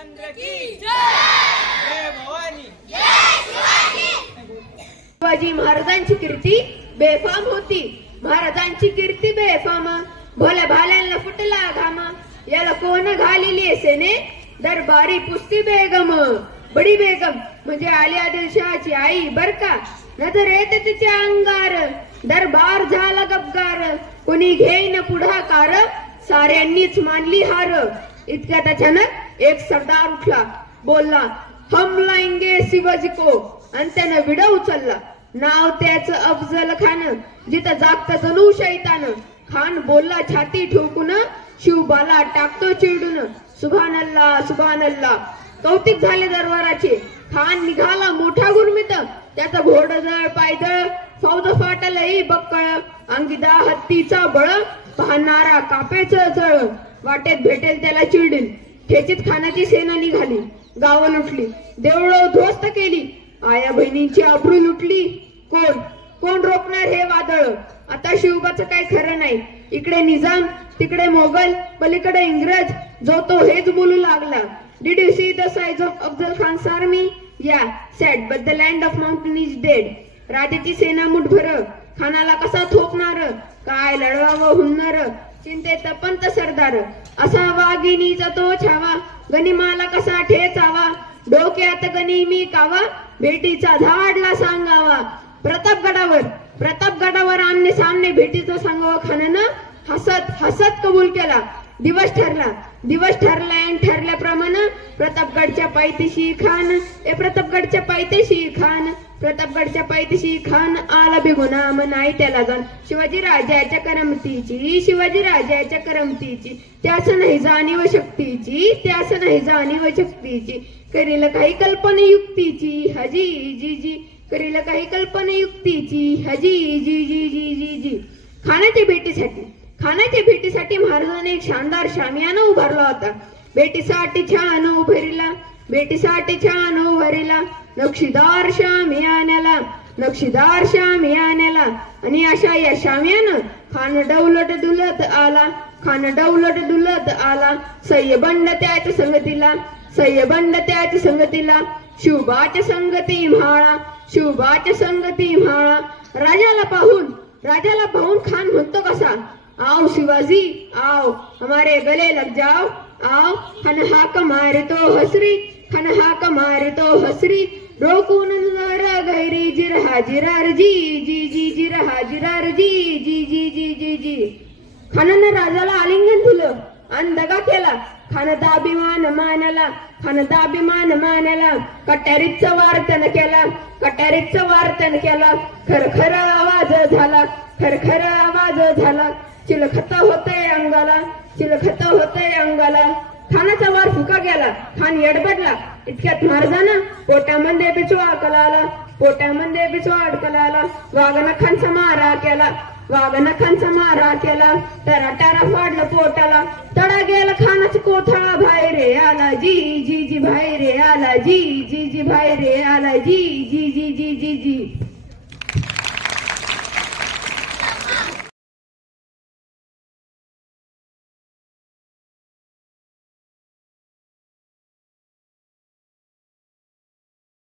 रामचंद्र की जय भवानी शिवाजी महाराजांची कीर्ती बेफाम होती. महाराजांची कीर्ती बेफाम, भोल्या भाल्यांना फुटला घाम. याला कोण घालिली सेने दरबारी पुस्ती बेगम. बडी बेगम म्हणजे आली आदिलशहाची आई बर का. नजर येते तिच्या अंगार, दरबार झाला गपगार. कोणी घेईन पुढाकार, साऱ्यांनीच मानली हार. इतक्यात अचानक एक सरदार उठला, बोलला हम लाएंगे शिवाजी को, आणि त्यानं विडा उचलला. नाव त्याचं अफजल खान, जिथं जागत जणू शैतान. खान बोलला छाती ठोकून, शिवबाला टाकतो चिडून. सुभानअल्लाह सुभानअल्लाह. कौतिक झाले दरबाराचे. खान निघाला मोठा गुरमीत, त्याचा घोडजळ पायदळ, फौज फाटलही बक्कळ. अंगिदा हत्तीचा बळ, पाहणारा कापेचं जळ. वाटेत भेटेल त्याला चिडील, ठेचीत खानाची सेना निघाली. गावं लुटली, देवळं उद्ध्वस्त केली, आया बहिणींची अब्रू लुटली. कोण कोण रोखणार हे वादळ. आता शिवबाचं काय खरं नाही. इकडे निजाम, तिकडे मोगल, पलीकडे इंग्रज. जो तो हेच बोलू लागला. Did you see the size of Afzal Khan's army? Yeah, said, but the land of mountain is dead. राजाची सेना मुठभर, खानाला कसा थोपणार. काय लढवावं हुन्नर, चिंतेत पंत सरदार. असा वाघिणीचा तो छावा, गनिमाला कसा ठेचावा. डोक्यात गनिमी कावा, भेटीचा धाडला सांगावा. प्रतापगडावर आमने सामने भेटीचा सांगावा. खानानं हसत हसत कबूल केला. दिवस ठरला आणि ठरल्याप्रमाणे प्रतापगडच्या पायथ्याशी खान आला बेगुनाम नाही त्याला जाण. शिवाजी राजाच्या करमतीची त्यास नाही जाणीव शक्तीची. करील काही कल्पना युक्तीची हजी जी जी. खानाच्या भेटीसाठी महाराजांनी एक शानदार शामियाना उभारला होता. भेटीसाठी छान उभारीला नक्षीदार शामियान्याला. आणि अशा या शामियानं खान डौलट डुलत आला. सय्यबंड त्याच्या संगतीला शिवबाच्या संगती म्हाळा. राजाला पाहून खान म्हणतो कसा, आओ शिवाजी आओ, हमारे गले लग जाओ आओ. खान हाक मारे तो हसरी, रोकून जरा गैरी जिरार जी जी जी. खानानं राजाला आलिंगन दिलं आणि दगा केला. खान दाभिमान मानला. कट्यारीचा वार त्यानं केला. खरखर आवाज झाला. चिलखत होतंय अंगाला. खानाचा वार फुका गेला. खान येडबडला. इतक्यात महाराजांना पोटामध्ये बिचवा अडकला. वाघनखांचा मारा केला. टरा फाडलं पोटाला. तडा गेला खानाचा कोथळा. बाहेर आला जी जी जी.